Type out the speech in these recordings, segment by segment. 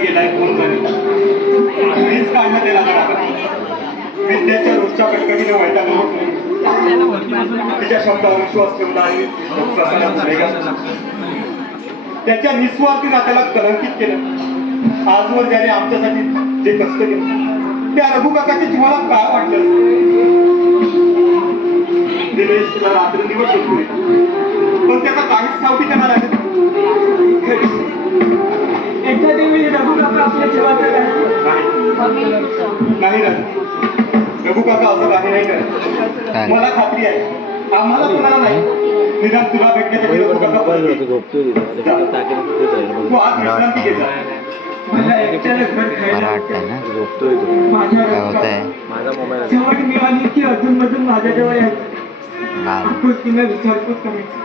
गेलाय फोन मीच काढण्यात येणार विद्याच्या रोजच्या कटकटीने वैतागून तिच्या शब्दावर विश्वास ठेवला आणि त्याच्या निस्वार्थी नात्याला कलंकित केलं. आजवर ज्याने आमच्यासाठी जे कष्ट केलं त्या रघु काकाच्या जीवाला काय वाटलं. दिनेश तुला रात्रंदिवस शिकतोय पण त्याचा काहीच ठाव ठिकाणा लागत एखाद्या वेळी रघु काका आपल्या जीवाचं नाही राहत. रघु काका असं काही नाही करत. मला खात्री आहे आम्हाला कोणाला नाही निदान तुला भेटण्यासाठी रघु काका तू आज विश्रांती घे जा. मला एकट्याला घर खायला शेवट मिळाली की अधूनमधून माझ्याजवळ यायचं तिने विचारपूस करायची.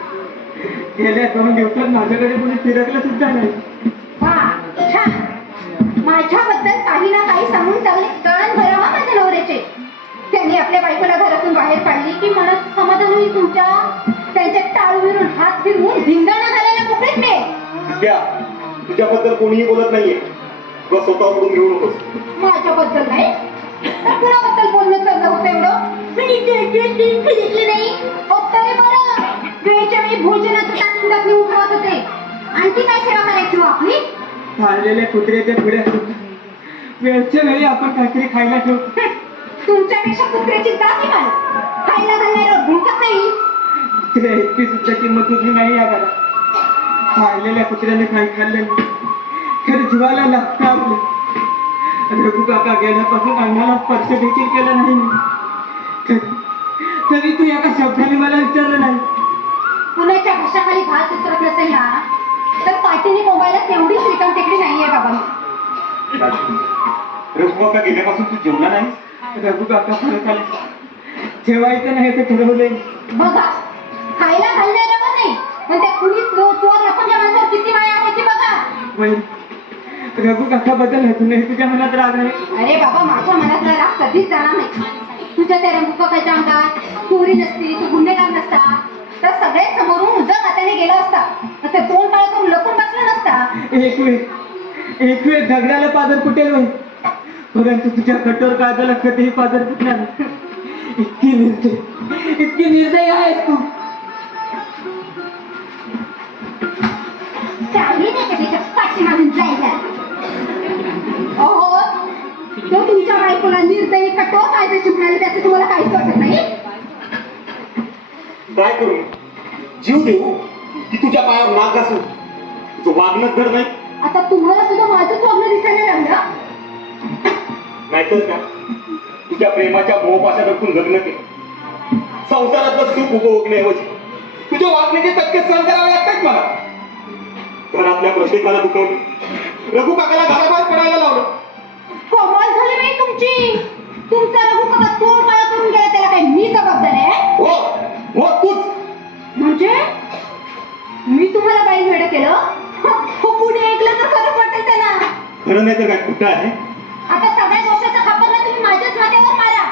गेल्या 2 दिवसात माझ्याकडे कोणी फिरकलं सुद्धा नाही. माझ्याबद्दल काही ना काही सांगून चांगले कळण भरावा माझ्या नवऱ्याचे. त्यांनी आपल्या बायकोला घरातून बाहेर काढली की मनात समाधान होईल तुमच्या. त्यांच्या टाळूवरून हात फिरवून धिंगाणा घालायला मोकळीच नाही. तुझ्याबद्दल कोणीही बोलत नाहीये. बस स्वतःकडून घेऊ नकोस. माझ्याबद्दल नाही तर कुणाबद्दल बोलणं चाललं होतं एवढं. मी नाही तरी बरं वेळच्या वेळी भोजनाचं ताट मी उठवत होते. आणखी काय सेवा करायची हो आपली. खाल्लेल्या कुत्र्याच्या पुढ्या वेळच्या वेळी आपण काहीतरी खायला ठेवतो. तुमच्यापेक्षा कुत्र्याची जाती मान खायला घालणाऱ्यावर भुंकत नाही. इतकी सुद्धा किंमत तुझी नाही या घरात. खाल्लेल्या कुत्र्याने काही खाल्लं खरं जीवाला लागतं आपलं. रघु काका गेल्यापासून अन्नाला स्पर्श देखील केला नाही. तरी तू एका शब्दाने मला विचारलं नाही. कुणाच्या घशाखाली घास उतरत नसेल ना तर पाठीने मोबाईलला तेवढी श्रीकांत टेकडी नाहीये बाबा. रघु काका गेल्यापासून तू जेवला नाही. रघु काका परत आले जेवायचं नाही ते ठरवलंय. बघा खायला घालणाऱ्यावर नाही पण त्या कुणीच चोर लपवल्या माणसावर किती माया आहे ती बघा. रघु काका बद्दल नाही तुझ्या मनात राग आहे. अरे बाबा माझ्या मनातला राग कधीच जाणार नाही. तुझ्या त्या रघु काकाच्या अंगात चोरी नसती तू गुन्हेगार नसता तर सगळे समोरून उजळ हाताने गेला असता. असं तोंड काळ करून लपून बसला नसता. एक वेळ दगडाला पादर कुटेल होईल परंतु तुझ्या कठोर काळजाला कधीही पादर फुटणार. इतकी निर्दयी आहेस तू. काही नाही कधी पाठी मागून जायला. अहो तो तुमच्या बायकोला निर्दयी कठोर कायद्याची म्हणाले त्याचं तुम्हाला काहीच वाटत नाही. काय करू जीव देऊ की तुझ्या पायावर नाक घासू. तुझं वागणंच घर नाही. आता तुम्हाला सुद्धा माझंच वागणं दिसायला लागलं. नाहीतर का तुझ्या प्रेमाच्या मोहपाशात अडकून लग्न केलं. संसारातलं सुख उपभोगण्याऐवजी तुझ्या वागण्याचे टक्के सहन करावे लागतात मला. घरातल्या प्रत्येकाला दुखवलं. रघु काकाला घराबाहेर पडायला लावलं. कमाल झाली नाही तुमची. तुमचा रघु काका तोंड काळा करून गेला त्याला काय मी जबाबदार आहे. हो तूच. म्हणजे मी तुम्हाला काही वेळ केलं. हो पुढे ऐकलं तर खरंच वाटेल त्याला. खरं नाही तर काय कुठं आहे. आता सगळ्या दोषाचा खापरला तुम्ही माझ्याच माथ्यावर मारा.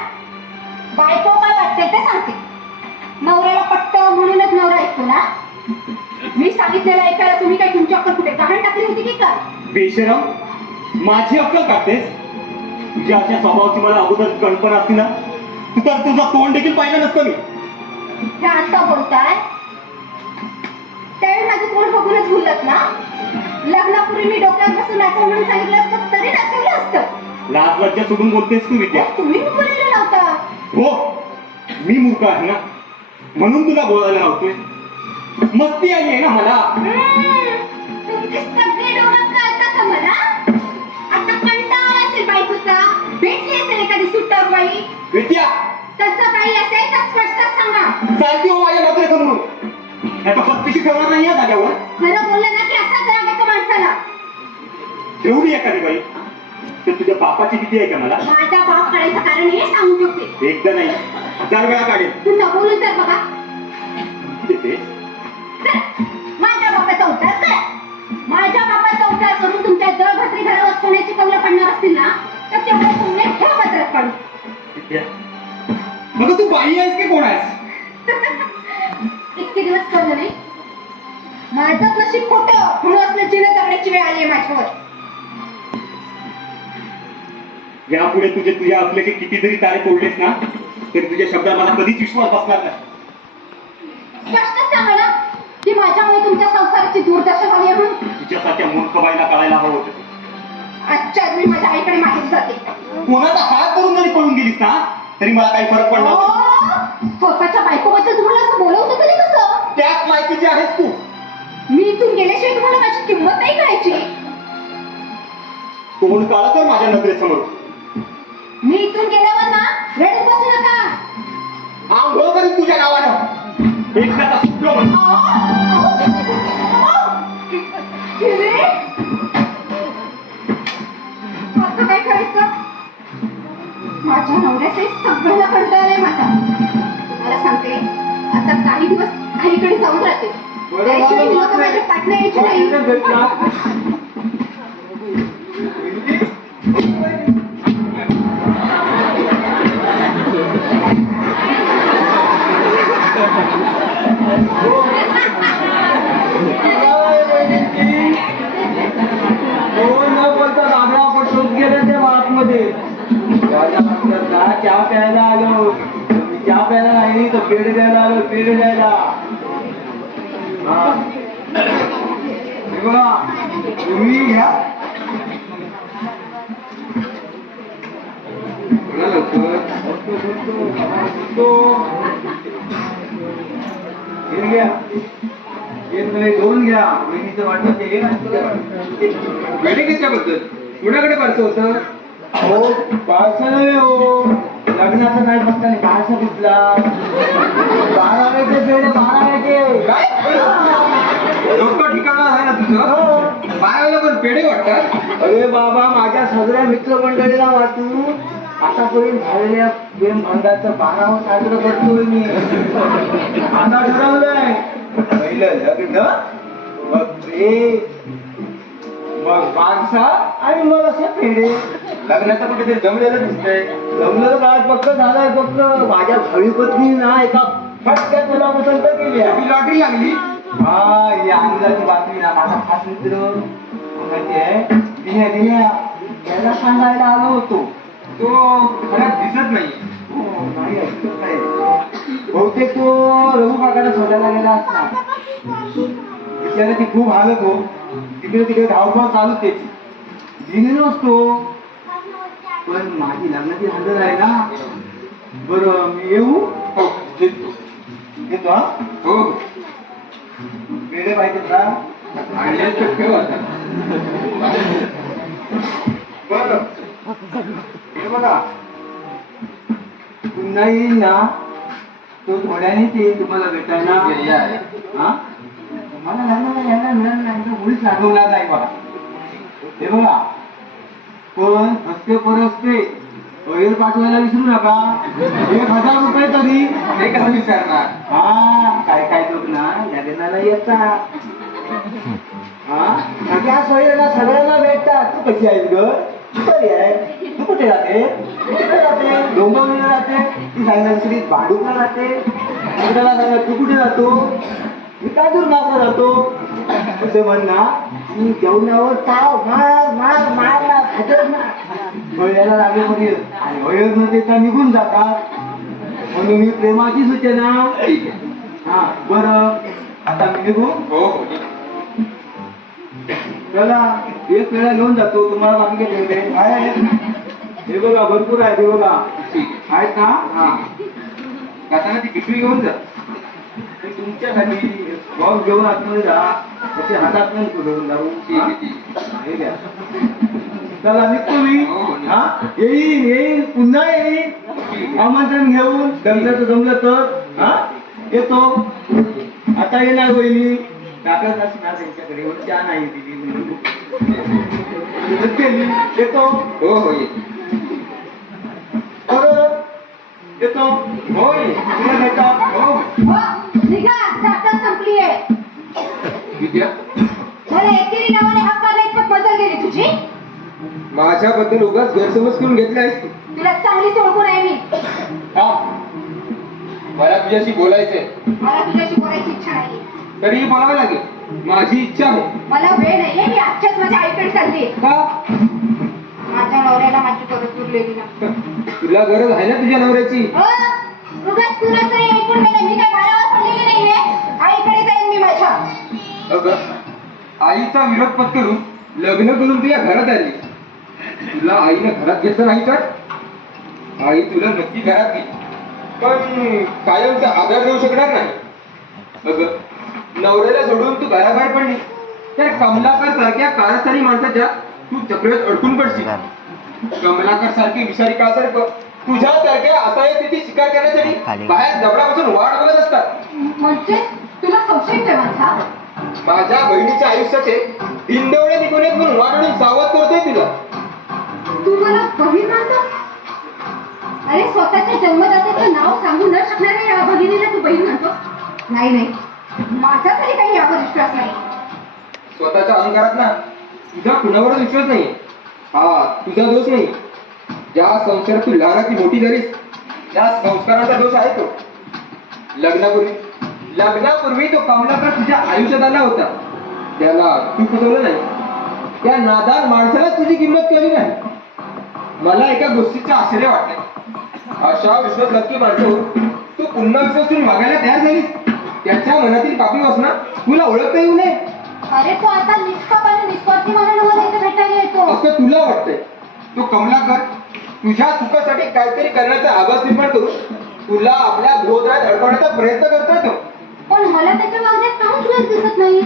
बायको काय वाटते ते सांगते. नवऱ्याला पटतं म्हणूनच नवरा ऐकतो ना. मी सांगितलेलं ऐकायला तुम्ही काय तुमची अक्कल कुठे गहाण टाकली होती की काय. बेशरम माझी अक्कल काढतेस. तुझ्या अशा स्वभावाची मला अगोदर कल्पना असती ना तर तुझं तोंड देखील पाहिलं नसतं मी. हे आता बोलताय त्यावेळी माझं तोंड बघूनच भुलत ना. लग्नापूर्वी मी डोक्यावर बसून नाचव म्हणून सांगितलं असतं तरी नाचवलं असतं. लाज लज्जा सोडून बोलतेस तू विद्या. तुम्ही बोलायला लावता. हो मी मूर्ख आहे ना म्हणून तुला बोलायला लावतोय. मस्ती आली आहे ना मला. तुमचे सगळे डोळं कळतात का मला. आता कंटाळा असेल बायकोचा. भेटली असेल एखादी सुट्टावर बाई. विद्या तसं काही असेल तर स्पष्ट सांगा. चालती हो माझ्या नजरेसमोरून. आता पत्तीशी ठेवणार नाही या जाग्यावर. खरं बोललं ना की असाच राग येतो माणसाला. एवढी एखादी बाई तर तुझ्या बापाची किती आहे का मला. माझा बाप काढायचं कारण हे सांगू शकते. एकदा नाही 1000 वेळा काढेल. पुन्हा बोलून तर बघा. माझ्या बापाचा उद्धार करा. माझ्या बापाचा उद्धार करून तुमच्या दळभद्री घरावर सोन्याची कौलं पडणार असतील ना तर तेवढं पुण्य या. मग तू बाई आहेस की कोण आहेस? इतके दिवस कळलं नाही माझं नशीब खोटं म्हणून असलं जिने जगण्याची वेळ आली आहे माझ्यावर. यापुढे तुझ्या आपल्याचे किती जरी तारे तोडलेस ना तरी तुझ्या शब्दात मला कधीच विश्वास बसणार नाही. स्पष्ट सांगा ना की माझ्यामुळे तुमच्या संसाराची दुर्दशा झाली आहे म्हणून. तुझ्यासारख्या मूर्ख बाईला कळायला हवं होतं. आजच्या आज मी माझ्या आईकडे मागे जाते. कोणाचा हात करून जरी पळून गेलीस ना तरी मला काही फरक पडला नाही. स्वतःच्या बायकोबद्दल तुम्हाला असं बोलवतं तरी कसं? त्याच माहितीची आहेस तू. मी इथून गेल्याशिवाय तुम्हाला माझी किंमत नाही कळायची. तोंड काढा तर माझ्या नजरेसमोर. मी इथून गेल्यावर ना रडत बसू नका. आंघोळ करीन तुझ्या नावानं. एकदा सुटलो म्हणून. आता काय करायचं? माझ्या नवऱ्याचे सगळ्याला कंटाळलंय माझा. मला सांगते आता काही दिवस आईकडे जाऊन राहते. त्याशिवाय ही लोकं माझ्या पाठला यायची नाही. चहा प्यायला आलो. चहा प्यायला नाही तर पेढ द्यायला आलो. पेढ द्यायला. बघा तुम्ही घ्या. घ्या एक नाही दोन घ्या. बहिणीचं वाटलं ते वेळे घेतल्याबद्दल कुणाकडे पार्सल होतं? हो पार्सल नाही हो. लग्नाचं नाही फक्त पार्सल घेतला. 12 पेढे 12 काय डोकं ठिकाणं आहे ना तुझं? 12 पण पेढे वाटतात? अरे बाबा माझ्या सगळ्या मित्रमंडळीला वाटून आतापर्यंत झालेल्या प्रेमभंगाचं 12वं साजरं करतोय मी. आता ठरवलंय पहिलं लग्न मग प्रेम मग पारसा आणि मग असे पेढे. लग्नाचं कुठेतरी जमलेलं दिसतंय. जमलेलं काय फक्त झालंय. फक्त माझ्या भावी पत्नी ना एका फटक्यात मला पसंत केली. लॉटरी लागली. हा ही आनंदाची बातमी ना. माझा खास मित्र माहिती दिन्या त्याला सांगायला आलो होतो. तो खरंच दिसत नाही. बहुतेक तो रघु काकाला शोधायला गेला असणार. बिचारा ती खूप हालत हो. तिकडे तिकडे धावपळ चालू त्याची. दिलेलो असतो पण माझी लग्नाची हजर आहे ना. बरं मी येऊ? हो येतो. हा हो पेढे पाहिजेत का? बरं हे बघा पुन्हा येईल ना तो थोड्यानेच येईल तुम्हाला भेटायला. हा मला लग्नाला मिळालं नाही तर मुळीच लागवणार नाही बघा. हे बघा पण हस्ते परस्ते वगैरे पाठवायला विसरू नका. 1000 रुपये तरी हे कसं विचारणार? हा काय काय लोक ना लग्नाला येतात. हा सगळ्या सोयीला सगळ्यांना भेटतात. तू कशी आहेस ग? तू कधी आहे? तू कुठे राहते? कुठे राहते? डोंबिवलीला राहते. ती सांगणार श्री भाडूला राहते. त्याला सांगा तू कुठे राहतो? मी काय दूर मागला जातो. असं म्हणणार मी जेवणावर ताव मार मार मारला खातच ना. डोळ्याला लागले म्हणजे आणि वयच न देता निघून जातात. म्हणून मी प्रेमाची सूचना. हा बरं आता मी निघू? हो चला एक वेळा घेऊन जातो. तुम्हाला बाकी काय आहे? हे बघा भरपूर आहे. हे बघा आहेत ना. हा जाताना ती पिशवी घेऊन जा. तुमच्यासाठी बॉक्स घेऊन आतमध्ये जा. तसे हातात नाही घेऊन जाऊ. हे घ्या. चला निघतो मी. हा येईल पुन्हा येईल आमंत्रण घेऊन. जमलं तर हा येतो. आता येणार वहिनी टाकत असणार त्यांच्याकडे. चहा नाही दिली येतो. हो हो येतो. हो येतात. हो निघा जाता संपली आहे. विद्या मला एकेरी नावाने हाक मारला इतपत मजा गेली तुझी. माझ्याबद्दल उगाच गैरसमज करून घेतलायस तू. तुला चांगलीच ओळखून आहे मी. मला तुझ्याशी बोलायचंय. मला तुझ्याशी बोलायची इच्छा नाही. तरीही बोलावं लागेल. माझी इच्छा आहे. मला वेळ नाहीये. मी आजच्याच माझ्या आईकडे चालली. का? माझ्या नवऱ्याला माझी गरज उरलेली ना. तुला गरज आहे ना तुझ्या नवऱ्याची? उगाच तुला तरी ऐकून गेलं. मी काय भारावर पडलेली नाहीये. आईकडे जाईन मी माझ्या. अगं, आईचा विरोध पत्करून लग्न करून तुझ्या घरात आली. तुला आईनं घरात घेतलं नाही तर? आई तुला नक्की घरात घेईल, पण कायमचा आधार देऊ शकणार नाही. अगं, नवऱ्याला सोडून तू घराबाहेर पडली त्या कमलाकर सारख्या कारस्थानी माणसाच्या तू चक्रात अडकून पडशील. कमलाकर सारखी विषारी काळसारखं तुझ्यासारख्या असाय स्थिती स्वीकार करण्यासाठी बाहेर जबडापासून वाट बघत असतात. म्हणजे तुला संशय येतोय माझा? माझ्या बहिणीच्या आयुष्याचे दिंडवळे निघून येत म्हणून वाढवून सावध करतोय तुला. तू मला बहीण मानतो? अरे, स्वतःच्या जन्मदात्याचं नाव सांगू न शकणाऱ्या या भगिनीला तू बहीण म्हणतो? नाही नाही, माझा तरी काही यावर विश्वास नाही. स्वतःच्या अहंकारात ना तुझा कुणावरच विश्वास नाही. हा तुझा दोष नाही. ज्या संस्कारात तू लहानाची मोठी झालीस त्या संस्काराचा दोष आहे तो. लग्नापूर्वी तो कमलाकर तुझ्या आयुष्यात आला होता. त्याला तू फसवलं नाही. त्या नादार माणसालाच तुझी किंमत कळली नाही. मला एका गोष्टीचं आश्चर्य वाटतंय. अशा विश्वासघातकी माणसावर तू पुन्हा विश्वासून मागायला तयार झालीस. त्याच्या मनातील पापी वासना तुला ओळखता येऊ नये. अरे, तो आता निष्पाप आणि निस्वार्थी मनानं मला इथे भेटायला येतो असं तुला वाटतंय. तो कमलाकर तुझ्या सुखासाठी काहीतरी करण्याचा आभास निर्माण करून तुला आपल्या भोवताळ्यात अडकवण्याचा प्रयत्न करतोय तो. पण मला त्याच्या वागण्यात काहीच वेळ दिसत नाही.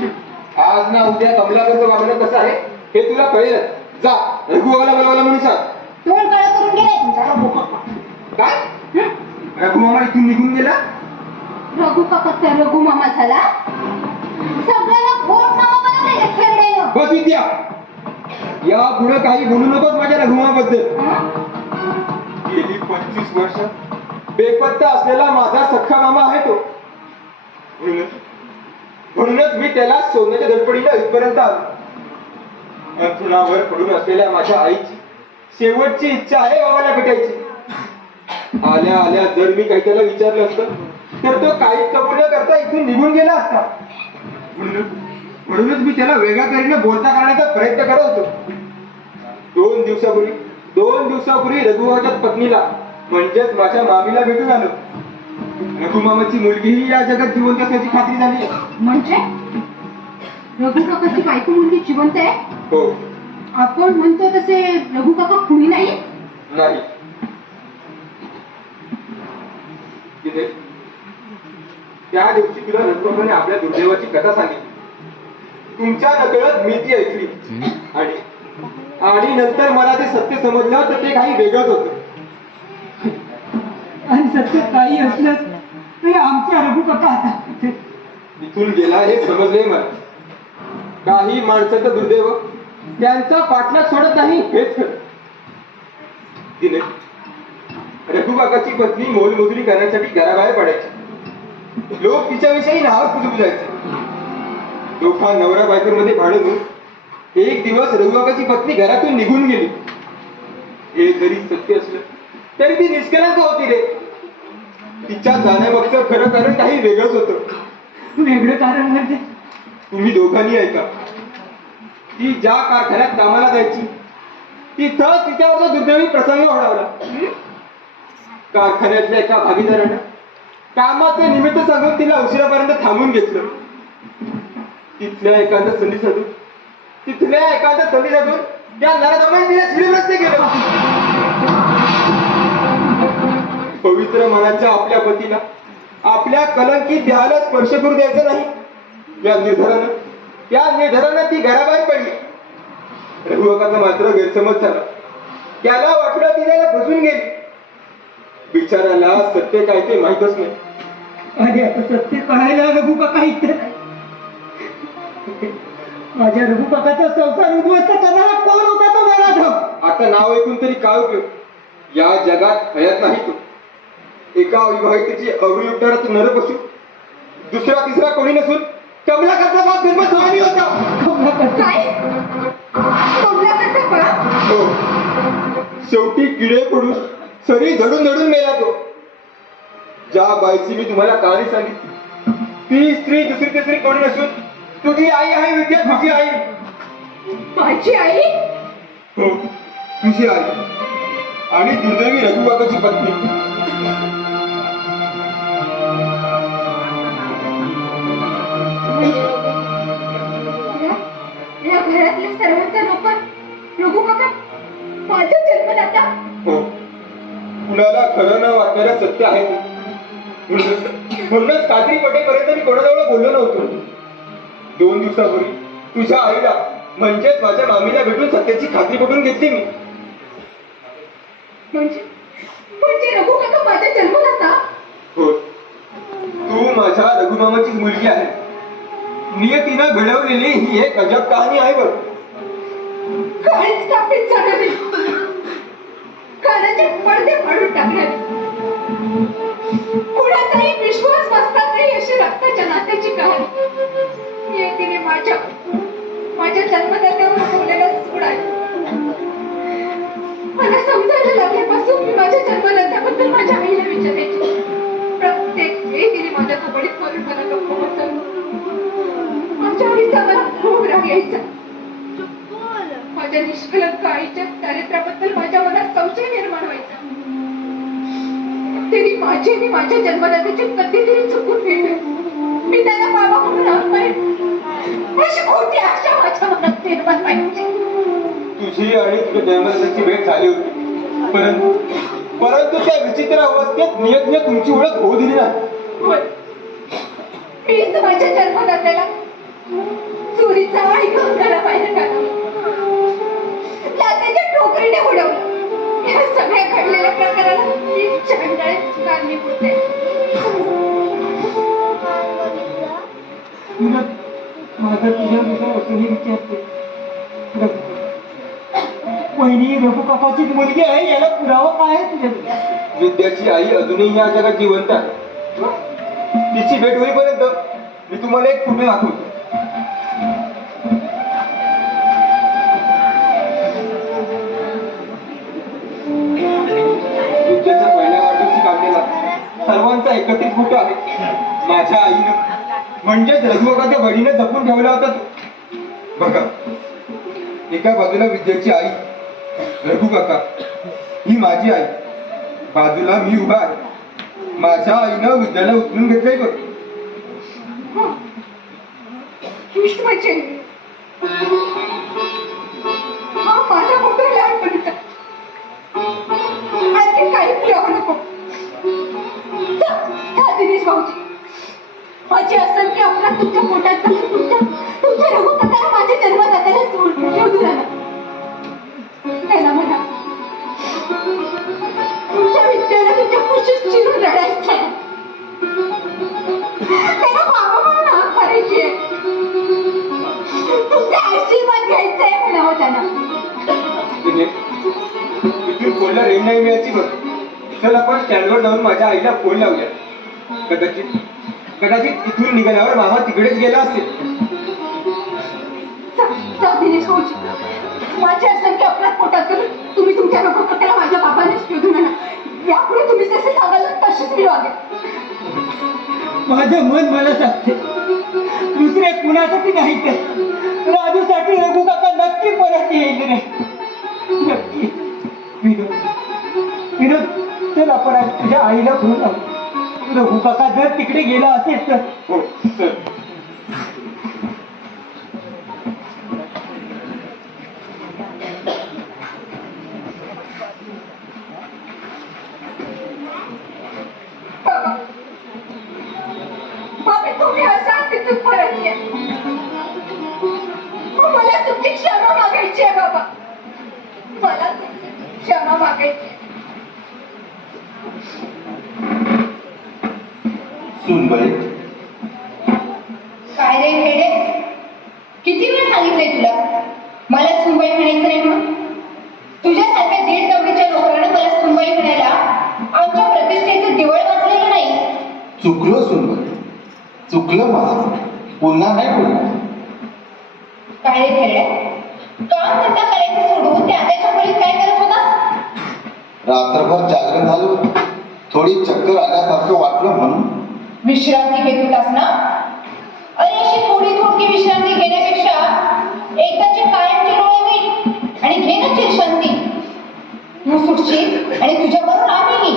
आज ना उद्या कमलाकरचं वागणं कसं आहे हे तुला कळेल. जा रघुबाबाला बोलावला म्हणून सांग. तोंड काळा करून गेलाय तुमचा रघु काका. काय? रघुमामा इथून निघून गेला? रघु काका रघु मामा झाला? सगळ्यांना भोट मामा बनवलंय खेळण्यानं. बस विद्या, या पुढे काही बोलू नकोस माझ्या रघुमाबद्दल. गेली 25 वर्ष बेपत्ता असलेला माझा सख्खा मामा आहे तो. म्हणूनच मी त्याला सोन्याच्या धडपडीनं इथपर्यंत आलो. अंथरुणावर पडून असलेल्या माझ्या आईची शेवटची इच्छा आहे बाबाला भेटायची. आल्या आल्या जर मी काही त्याला विचारलं असतं तर तो काहीच कबूल न करता इथून निघून गेला असता. म्हणूनच मी त्याला वेगळ्या तऱ्हेने बोलता करण्याचा प्रयत्न करत होतो. 2 दिवसापूर्वी रघुमामाच्या पत्नीला म्हणजेच माझ्या मामीला भेटून आलो. रघुमामाची मुलगीही या जगात जिवंत असल्याची खात्री झाली. म्हणजे रघु काकाची बायको मुलगी जिवंत आहे? हो. आपण म्हणतो तसे रघु काका खुनी नाही? नाही. त्या दिवशी तुला रघुबाबाने आपल्या दुर्दैवाची कथा सांगितली. तुमच्या नकळत मी ती ऐकली आणि नंतर मला ते सत्य समजलं तर ते काही वेगळंच होतं. आणि सत्य काही असलं तरी आमचा रघु काका आता इथून गेला हे समजले मला. काही माणसाचं दुर्दैव त्यांचा पाठलाग सोडत नाही हेच खरं. तिने रघु काकाची पत्नी मोलमजुरी करण्यासाठी घराबाहेर पडायची. लोक तिच्याविषयी नावच बुजबुजायचे. दोघा नवरा बायकोमध्ये भांडण होऊन एक दिवस रघुकाकाची पत्नी घरातून निघून गेली. हे जरी सत्य असलं तरी ती निष्कलंक होती रे. तिच्या जाण्यामागचं खरं कारण काही वेगळंच होतं. वेगळं कारण म्हणजे तुम्ही दोघांनी ऐका. ती ज्या कारखान्यात कामाला जायची तिथंच तिच्यावरचा दुर्दैवी प्रसंग ओढावला. कारखान्यातल्या एका भागीदारानं कामाचं निमित्त सांगून तिला उशिरापर्यंत थांबून घेतलं. तिथल्या एखाद्या संधी साधून त्या नराधमाने तिला शिरभ्रष्ट केलं. पवित्र मनाच्या आपल्या पतीला आपल्या कलंकित देहाला स्पर्श करू द्यायचं नाही या निर्धारानं ती घराबाहेर पडली. रघुकाकाचा मात्र गैरसमज झाला. त्याला वाटलं ती त्याला फसवून गेली. बिचाराला सत्य काय ते माहीतच नाही. आणि आता सत्य कळायला रघुकाका इथे नाही. माझ्या रघुकाकाचा संसार उद्ध्वस्त करणारा कोण होता तो नराधम? आता नाव ऐकून तरी काय उपयोग? या जगात हयात नाही तो. एका विवाहितेची अवरी लुटणारा तो नरपशू दुसरा तिसरा कोणी नसून कमलाकरचा बाप धर्म स्वामी होता. काय? कमलाकरचा बाप? हो, शेवटी किडे पडून सरी झडून झडून मेला तो. ज्या बाईची मी तुम्हाला कहाणी सांगितली ती स्त्री दुसरी तिसरी कोणी नसून तुझी आई आहे विद्या, तुझी आई. माझी आई? हो, तुझी आई आणि दुर्दैवी रघुबाबाची पत्नी. या घरातले सर्वच लोक रघु काका माझा जन्मदाता. हो, कुणाला खरं न वाटणारं सत्य आहे ते. म्हणूनच खात्री पटेपर्यंत मी कोणाजवळ बोललो नव्हतो. 2 दिवसापूर्वी तुझ्या आईला म्हणजेच माझ्या मामीला भेटून सत्याची खात्री पटवून घेतली मी. म्हणजे रघु काका माझा जन्मदाता? हो, तू माझ्या रघुमामाची मुलगी आहे. नियतीनं घडवलेली ही एक अजब कहाणी आहे बघ. काळीच कापीत जाणारी, कानाचे पडदे फाडून टाकणारी, कुणाचाही विश्वास बसतात नाही अशी रक्ताच्या नात्याची कहाणी. नियतीने माझ्या जन्मदात्यावर ठेवलेला सूड आहे. मला समजायला लागल्यापासून मी माझ्या जन्मदात्याबद्दल माझ्या आईला विचारायची. प्रत्येक वेळी तिने माझ्या कबडीत करून मला गप्प बसवलं. माझ्या आईचा मला खूप राग यायचा. माझ्या निष्कलंक आईच्या चारित्र्याबद्दल माझ्या मनात संशय निर्माण व्हायचा. तिने माझी आणि माझ्या जन्मदात्याची कधीतरी चुकून फेडली. मी त्याला बाबा म्हणून आम्ही अशी खोटी आशा माझ्या मनात निर्माण व्हायची. तुझी आणि तुझ्या जन्मदात्याची भेट झाली होती, परंतु त्या विचित्र अवस्थेत नियतीने तुमची ओळख होऊ दिली नाही. होय, मीच माझ्या जन्मदात्याला चोरीचा आणि गंगाला बाहेर टाकलं, लाथेच्या टोकरीने उडवलं. या सगळ्या घडलेल्या प्रकाराला मी चंडाळीत कारणीभूत आहे. माझं तुझ्या अजूनही विचारते. वहिनी रघु काकाची मुलगी आहे, याला पुरावा काय आहे तुझ्या? विद्याची आई अजूनही या जगात जिवंत आहे. तिची भेट होईपर्यंत मी तुम्हाला एक फोटो दाखवतो. विद्याच्या पहिल्या वाढदिवशी काढलेला सर्वांचा एकत्रित फोटो आहे. माझ्या आईनं म्हणजेच रघुकाकाच्या बहिणीने जपून ठेवला होता तो. बघा, एका बाजूला विद्याची आई रघु काका, ही माझी आई. बाजूला मी उभा आहे. माझ्या आईनं विद्याला उचलून घेतलंय बघ. म्हणजे हा माझा फोटो लहानपणीचा. आणखी काही पुरावा नको. दिनेश भाऊजी, माझी असंख्य अपराध तुमच्या पोटात तुमच्या रघु काकाला माझ्या जन्मदात्याला शोधून आला. त्याला म्हणा तुमच्या विद्याला तुमच्या खुशीत चिरून रडायचंय. त्याला बाबा म्हणून हाक मारायची आहे. तुमचा आशीर्वाद घ्यायचाय म्हणावं त्यांना. इथून फोनला रेंज नाही मिळायची बघ. चल आपण स्टँडवर जाऊन माझ्या आईला फोन लावूया. कदाचित इथून निघाल्यावर मामा तिकडेच गेला असेल. दिनेश भाऊजी, माझे असंख्य अपराध पोटात करून तुम्ही तुमच्या रघु काकाला माझ्या बाबाने शोधून आणा. यापुढे तुम्ही जसे सांगाल तशीच मी वागेन. माझं मन मला सांगते दुसरे कुणासाठी नाही तर राजूसाठी रघु काका नक्की परत येईल रे. नक्की. विनोद, चल आपण आज तुझ्या आईला फोन लावू. रघु काका जर तिकडे गेला असेल तर. हो, चल. तुम्ही असाल तिथून परत या. मला तुमची क्षमा मागायची आहे बाबा. मला तुमची क्षमा मागायची आहे. सुनबाई, काय रे भेडे, किती वेळ सांगितलंय तुला मला सुनबाई म्हणायचं नाही म्हणून? तुझ्यासारख्या 1.5 तावडीच्या लोकांना मला सुनबाई म्हणायला आमच्या प्रतिष्ठेचं दिवळ वाचलेलं नाही. चुकलो सुनबाई, चुकलं माझं. पुन्हा नाही बोलणार. काय रे भेडे, काम धंदा करायचं सोडून त्या त्याच्या खोलीत काय करत होतास? रात्रभर जागरण झालं होतं. थोडी चक्कर आल्यासारखं वाटलं म्हणून. विश्रांती घेत होतास ना? अरे अशी थोडी थोडी विश्रांती घेण्यापेक्षा एकदाची कायमची डोळे मीट आणि घे ना चिरशांती. तू सुटशील आणि तुझ्याबरोबर आम्हीही.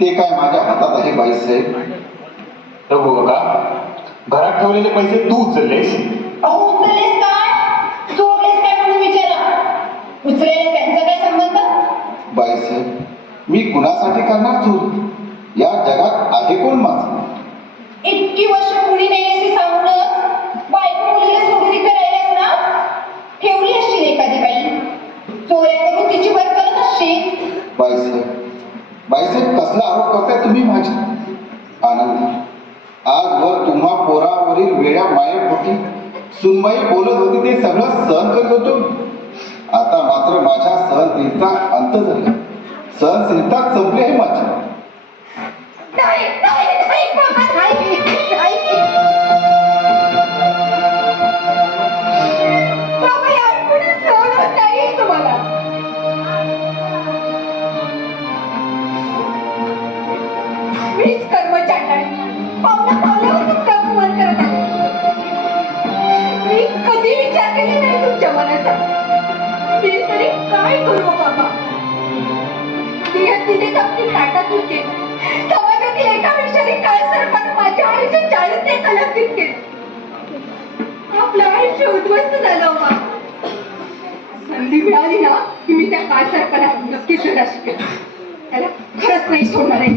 ते काय माझ्या हातात आहे बाईसाहेब. रघु काका, घरात ठेवलेले पैसे तू उचललेस? अहो उचललेस काय? चोरलेस काय म्हणून विचारा. उचलेला त्यांचा काय संबंध? बाईसाहेब, मी कुणासाठी करणार चोरी? या जगात आहे कोण माझं? इतकी वर्ष कुणी नाही असे सांगूनच बायको मुलीला सोडून इथे राहिल्यास ना? ठेवली असशील एखादी बाई. चोऱ्या करून तिची भर करत असशील. बाईसाहेब, बाईसाहेब, कसला आरोप करताय तुम्ही माझी? आनंदी, आजवर तुम्हा पोरावरील वेळा मायेपोटी सुनबाई बोलत होती ते सगळं सहन करत होतो. आता मात्र माझ्या सहनशीलता अंत झाला. सहनशीलता संपली आहे माझी. नाही नाही नाही बाबा, नाही नाही. बाबा यापुढे सोडत नाही तुम्हाला. मीच कर्मचारी पावलं पावलं तुमचा अपमान करत आहे. मी कधी विचार केला नाही तुमच्या मनाचा. मी तरी काय करू बाबा? तिने आपली ताटातून केली. समाजातील एका विषयाने काय सरपण माझ्या आयुष्य 40 ते कलंकित केले. आपलं आयुष्य उद्ध्वस्त झालं बाबा. संधी मिळाली ना की मी त्या काय सरपणात नक्कीच लढा शिकेल. त्याला खरंच नाही सोडणार आहे.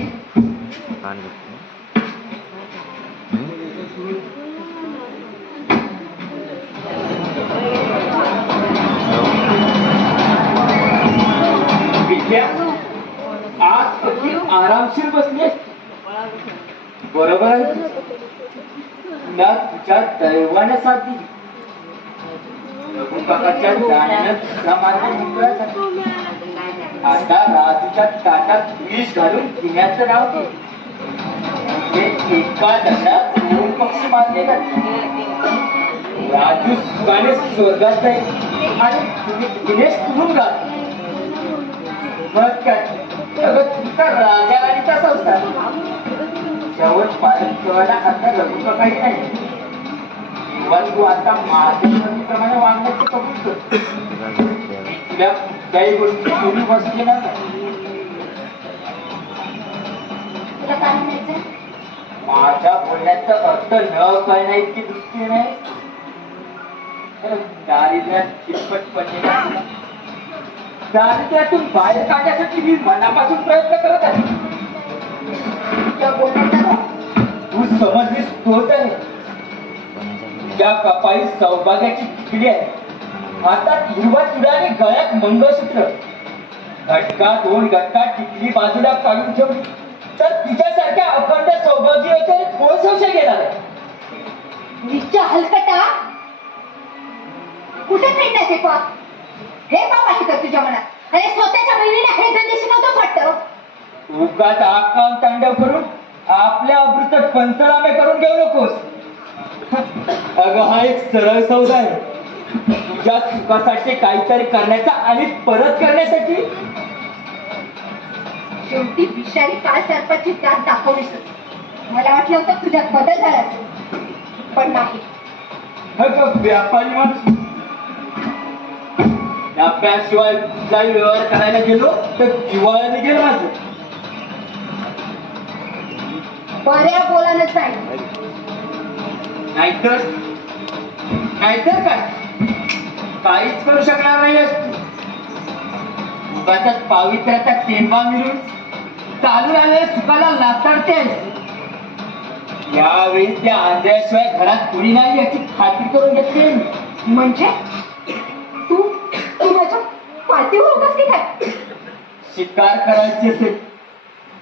आज कधी आरामशीर बसले. बरोबर आहे. तुला तुझ्या दैवाने साथ दिली. रघु काकाच्या जाण्यानं तुझा मार्ग मोकळा झाला. आता राजूच्या ताटात विष घालून पिण्याचं नाव घे. हे एका दगडात 2 पक्षी मारले जाते. राजू सुखाने स्वर्गात जाईल आणि तुम्ही दिनेश तुरुंगात. मग काय अगं तुमचा राजा राणीचा संसार. शेवट पालन ठेवायला आता रघु काही नाही. पण तू आता माझ्याप्रमाणे वागण्याचं कबूल कर. तुला काही गोष्टी तुम्ही बसले ना. तुला काय म्हणायचं? माझ्या बोलण्याचा अर्थ न कळण्या इतकी दृष्टी नाही. दारिद्र्यात चिटपटपणे दारिद्र्यातून बाहेर काढण्यासाठी मी मनापासून प्रयत्न करत आहे. तुझ्या बोलण्याचा तू समजलीस तोच आहे. तुझ्या कपाळी सौभाग्याची टिकली आहे. हातात हिरवा चुडा आणि गळ्यात मंगळसूत्र. घटका 2 घटका टिकली बाजूला काढून ठेवली तर तिच्यासारख्या अखंड सौभाग्याचे कोण संशय घेणार आहे? नीच्या हलकटा कुठे फिरण्यात हे पा? हे बाबा शिकत तुझ्या मनात आणि स्वतःच्या बहिणीने हे धंदे शिकवतोच वाटतं. उगाच आकाम तांडव करून आपल्या अमृत पंचनामे करून घेऊ नकोस. अगं हा एक सरळ सौदा आहे. तुझ्या सुखासाठी काहीतरी करण्याचा आणि परत करण्यासाठी. शेवटी विषारी काय सर्पाची जात दाखवलीस. मला वाटलं होतं तुझ्यात बदल झाला पण नाही. अगं व्यापारी माणूस. अभ्यासशिवाय कुठलाही व्यवहार करायला गेलो तर जिव्हाळा निघेल माझं. बऱ्या बोलानच नाही. नाहीतर नाहीतर काय काहीच करू शकणार नाहीयेस. उगाच्याच पावित्र्याचा टेंबा मिळून चालू राहिलेल्या सुखाला लाताडतेस. यावेळी त्या आंधळ्याशिवाय घरात कुणी नाही याची खात्री करून घेतली. म्हणजे तू तू माझ्या पाठीवर होतास की काय? शिकार करायची असेल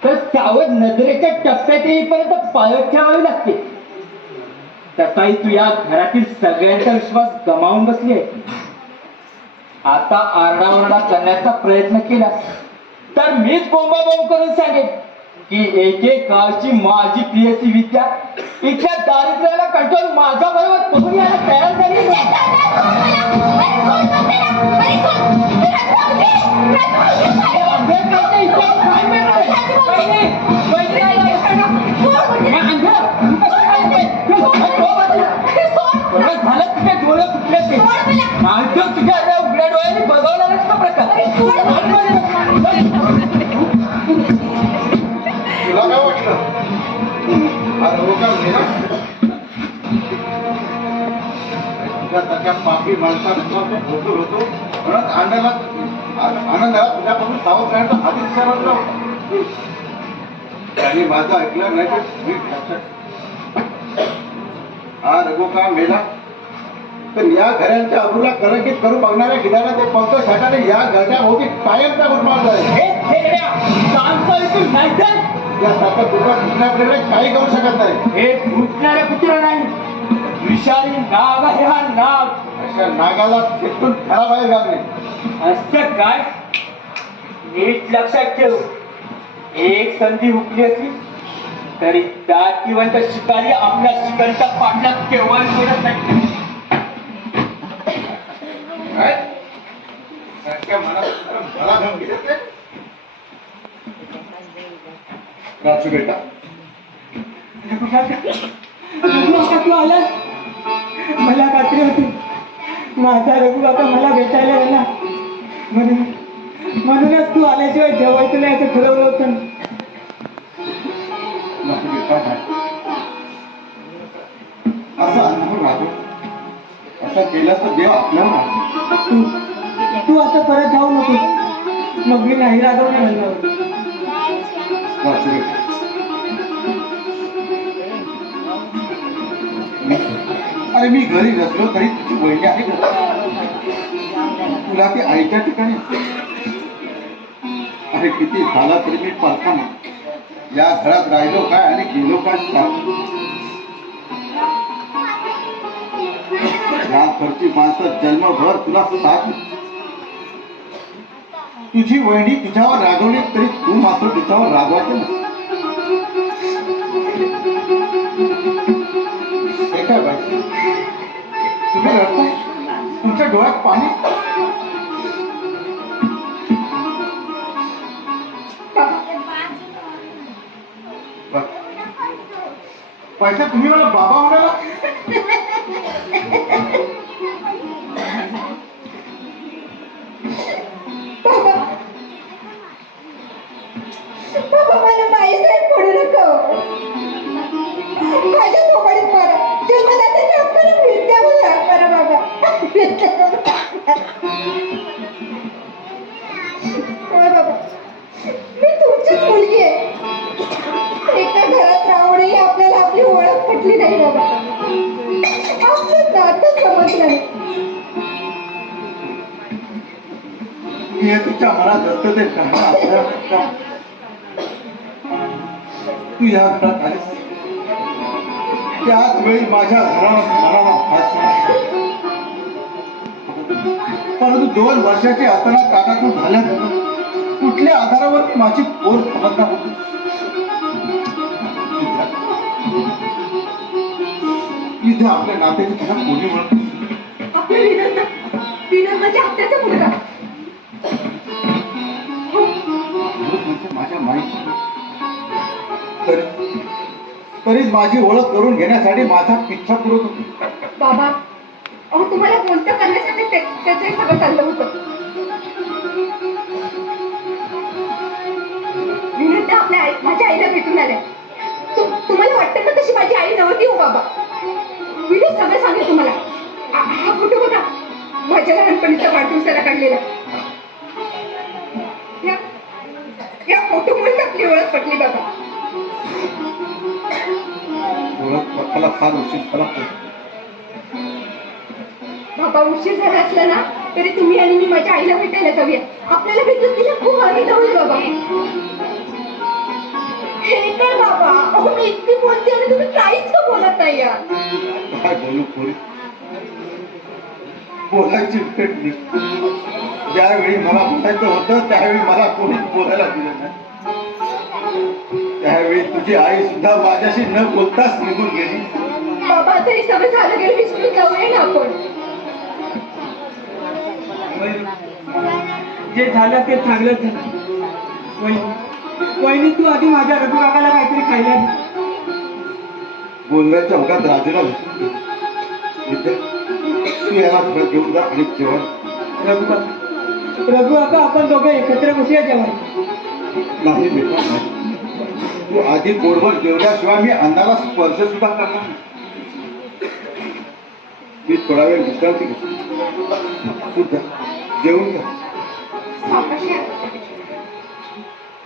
तर सावध नजरेच्या टप्प्यात येईपर्यंत पाळत ठेवावी लागते. तसाही तू या घरातील सगळ्यांचा विश्वास गमावून बसली आहे. आता आरडाओरडा करण्याचा प्रयत्न केला तर मीच बोंबाबोंब करून सांगेन की एकेकाळची माझी प्रियसी विद्या इथल्या दारिद्र्याला कंटाळून माझ्या बरोबर पळून यायला तयार झाली झालं तुझ्या डोळे कुठले ते माणसं तुझ्या उघड्या डोळ्याने बघवला नसता प्रकार तुला काय वाटलं हा रोगा मेला तुझ्यासारख्या पापी माणसाला भोगूर होतो म्हणून आनंदाला तुझ्यापासून सावध राहण्याचा आधी विचार होता आणि माझं ऐकलं नाही तर नीट लक्षात हा रघु का मेला तर या घरांच्या अबूला कलंकित करून बघणाऱ्या गिधाडाचे पंख छाटाने या घरच्या भोवती कायमचा गुटमाळ झाला यासारखं कुत्रा कुत्र्याकडे काही करू शकत नाही हे फुटणाऱ्या कुत्रा नाही विषारी नाग आहे हा नाग अशा नागाला खेचून घराबाहेर घालणे असं काय नीट लक्षात ठेव एक संधी हुकली असली तरी दातिवंत शिकारी आपल्या शिकारीचा पाठला केव्हा सोडत नाही काय? सारख्या मला घेऊन गेले ते? राजू बेटा तू आला मला खात्री होती माझा रघु बाबा मला भेटायला आला म्हणूनच तू आल्याशिवाय जेवायचं नाही असं ठरवलं होतं राजू बेटा असा अनुभव राहतो असं केलं तर देव आपल्याला राहतो तू आता परत जाऊ नको मग मी नाही रागवणे म्हणलं राजू बेटा अरे मी घरी नसलो तरी तुझी वहिनी आहे का तुला ती आईच्या ठिकाणी अरे किती झाला तरी मी पालखा या घरात राहिलो काय आणि गेलो काय सांग या घरची माणसं जन्मभर तुला साथ तुझी वहिनी तुझ्यावर रागवली तरी तू मात्र तिच्यावर रागवायचं ना हे काय बाई तुम्ही रडताय तुमच्या डोळ्यात पाणी पैसा तुम्ही मला बाबा म्हणाला बाबा मला बाईसाहेब पडू नको माझ्या थोपाडीत मारा जन्मदाते नामकरण विद्या मला मारा बाबा होय बाबा मी तुमचीच मुलगी आहे एका घरात राहूनही आपल्याला आपली ओळख पटली नाही बाबा आपलं नातं समजलं नाही मी तुझ्या मनात असतं ते करणार तू या घरात आलीस त्याच वेळी माझ्या मनाला फास परंतु 2 वर्षाची असताना काका तू झाल्या कुठल्या आधारावर मी माझी पोर समजणार होती इथे आपल्या नात्याची तुला कोणी म्हणत आपल्या विनोद माझ्या हत्याचा मुलगा म्हणजे माझ्या माईची तरीच माझी ओळख करून घेण्यासाठी माझा पिच्छा पुरत होता बाबा अहो तुम्हाला बोलतं करण्यासाठी त्याचंही सगळं चाललं होतं विनोद आपल्या माझ्या आईला भेटून आल्या तुम्हाला वाटतं का तशी माझी आई नव्हती हो बाबा विनोद सगळं सांगेल तुम्हाला हा फोटो बघा माझ्या लहानपणीचा वाढदिवसाला काढलेला या फोटोमुळे आपली ओळख पटली बाबा ओळख मला फार उशीर झाला बाबा उशीर झाला असला ना तरी तुम्ही आणि मी माझ्या आईला भेटायला जाऊया आपल्याला भेटून तिला खूप आनंद होईल बाबा हे काय बाबा अहो मी इतकी बोलते आणि तुम्ही काहीच का बोलत नाही यार काय बोलू पोरी बोलायची भेट नाही ज्यावेळी मला बोलायचं होतं त्यावेळी मला कोणीच बोलायला दिलं नाही तुझी आई सुद्धा माझ्याशी न बोलताच निघून गेली. बाबा आता हे सगळं झालं गेलं विसरून जाऊया ना आपण. जे झालं ते चांगलंच झालं. वहिनी तू आधी माझ्या रघु काकाला काहीतरी खायला दे. बोलण्याच्या ओघात राजूला विसरून गेली. विद्या, तू याला थोडं घेऊन जा आणि जेवण. रघु काका आपण दोघं एकत्र बसूया जेवायला. नाही बेटा नाही. तू आधी पोटभर जेवल्याशिवाय मी अन्नाला स्पर्श सुद्धा करणार नाही. मी थोडा वेळ विश्रांती घेतो. तू जा, जेवून जा. सावकाश या.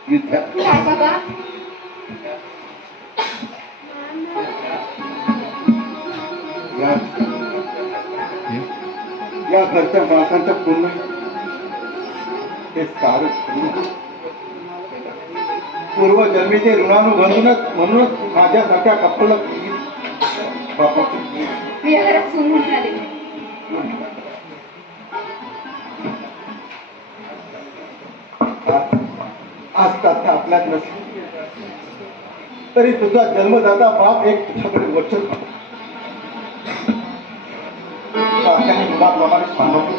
विद्या, काय बाबा या घरच्या माणसांच्या पूर्ण हे सारं पूर्वजन्मीचे ऋणानुबंधूनच म्हणूनच माझ्यासारख्या कपडला बापा मी या घरात सून म्हणून आले. असतात आपल्यात नसले तरी तुझा जन्मदाता बाप एक तुझ्याकडे वचन त्याने मुलाप्रमाणे सांभाळतो.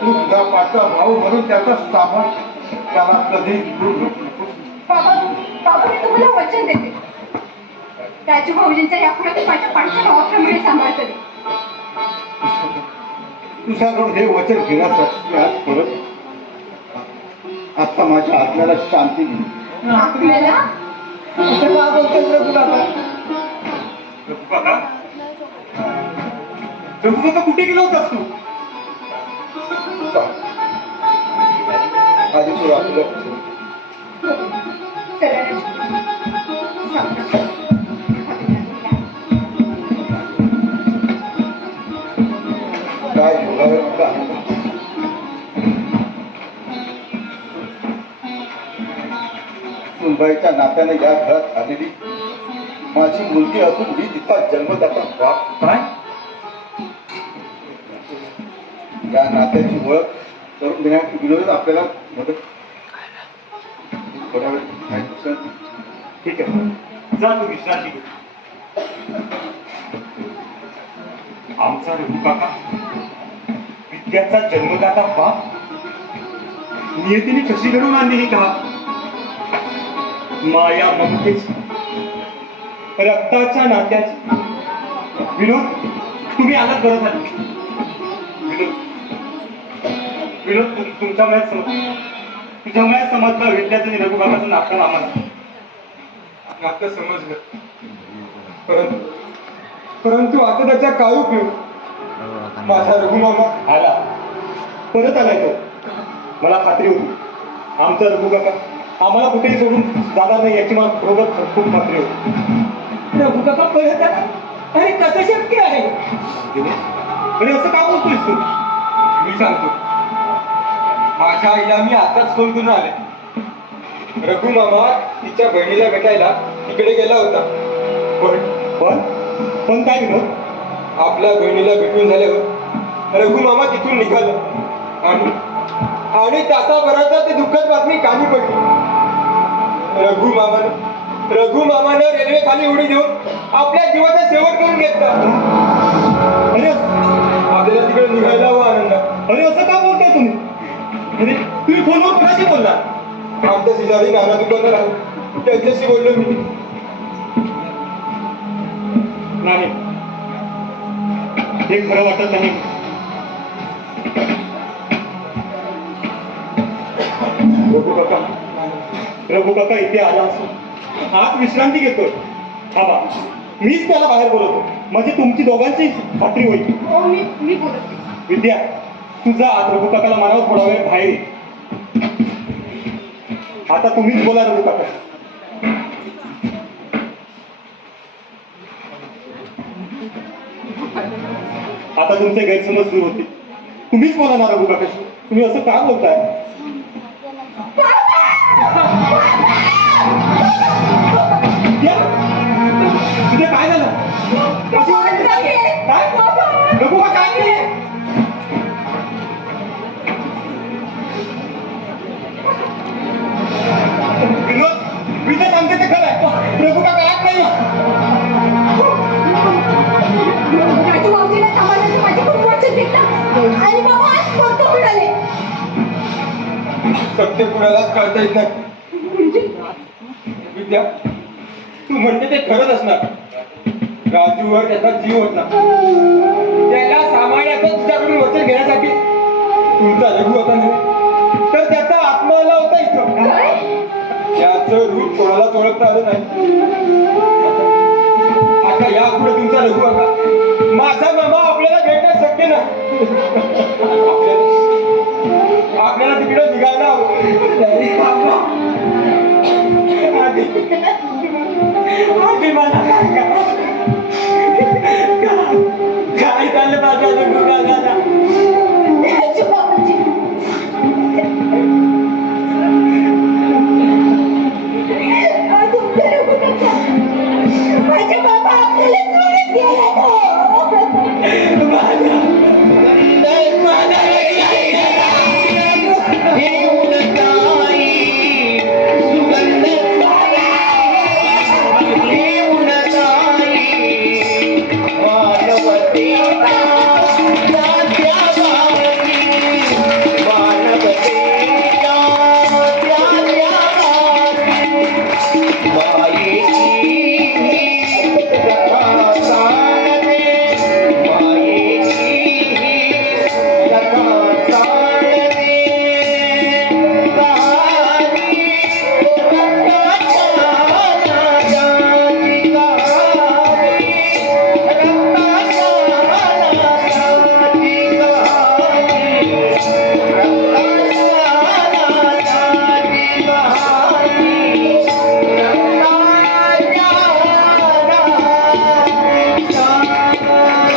तू तुझा पाठचा भाऊ म्हणून त्याचा सांभाळ त्याला कधी दूर नकोस. बाबा बाबा मी तुम्हाला वचन देते. राजू भाऊजींच्या यापुढे मी माझ्या पाठच्या भावाप्रमाणे सांभाळ करेन. तुझ्याकडून हे वचन घेण्यासाठी मी आज परत आता माझ्या आत्म्याला शांती मिळेल. आपल्याला असं का बोलतोस रघु काका? रघु काका कुठे गेला होतास तू? आधी तू राजूला चला राजू. सावकाश. काय बोलावं तुला? सुनबाईच्या नात्याने या घरात आलेली माझी मुलगी असून मी तिचा जन्मदाता बाप. काय? या नात्याची ओळख करून देण्याची विरोध आपल्याला मदत. थोडा वेळ राहायचं. ठीक आहे, जा तू विश्रांती घे. आमचा रघु काका विद्याचा जन्मदाता बाप नियतीने कशी घडवून आणली ही का? माया ममतेची रक्ताच्या नात्याची. विनोद, तुम्ही आलात बरं झालं. विनोद विनोद तुमच्या मयात समजलं विद्याचं आणि रघु काकाचं नातं आम्हाला. नातं समजलं, परंतु आता त्याच्या काय उपयोग? माझा रघु मामा आला, परत आलाय तो. मला खात्री होती आमचा रघु काका आम्हाला कुठेही सोडून जाणार नाही याची मला बरोबर खूप खात्री होती. रघु काका परत आला? अरे कसं शक्य आहे? अरे असं का बोलतोयस तू? मी सांगतो. माझ्या आईला मी आताच फोन करून आले. रघु मामा तिच्या बहिणीला भेटायला तिकडे गेला होता. पण काय विनोद? आपल्या बहिणीला भेटून झाल्यावर रघु मामा तिथून निघाला आणि तासाभराचा ते दुःखद बातमी कानी पडली. रघु मामानं रेल्वे खाली उडी देऊन आपल्या जीवाचा शेवट करून घेतला. अरे आपल्याला तिकडे निघायला हवा आनंद. अरे असं का बोलताय तुम्ही? अरे तुम्ही फोनवर कोणाशी बोलला? आमच्या शेजारी नाना दुकानदार आहे, त्यांच्याशी बोललो मी. नाही, हे खरं वाटत नाही. रघु काका इथे आला असून आत विश्रांती घेतोय. थांबा, मीच त्याला बाहेर बोलवतो म्हणजे तुमची दोघांची खात्री होईल. हो मी बोलते. विद्या, तुझा आज रघु काकाला म्हणावं थोडा वेळ बाहेर ये. आता तुम्हीच बोला रघु काका. आता तुमचे गैरसमज दूर होते. तुम्हीच बोला ना रघु काकाशी. तुम्ही असं का बोलताय? तुझे काय झालं? कशी ओरडते? काय? रघु काका काय केले? विनोद, विनोद सांगते ते खरं आहे. सत्य कुणालाच कळता येत नाही. विद्या, तू म्हणते ते खरंच असणार. राजूवर त्याचा जीव होता. त्याला सांभाळण्याचं तुझ्याकडून वचन घेण्यासाठी तुमचा रघु होता नव्हे, तर त्याचा आत्मा आला होता इथं. काय? त्याचं रूप कोणालाच ओळखता आलं नाही. आता यापुढे तुमचा रघु होता माझा मामा आपल्याला भेटणं शक्य नाही. आपल्याला तिकडे निघायला हवं. आधी मला काय झालं माझ्या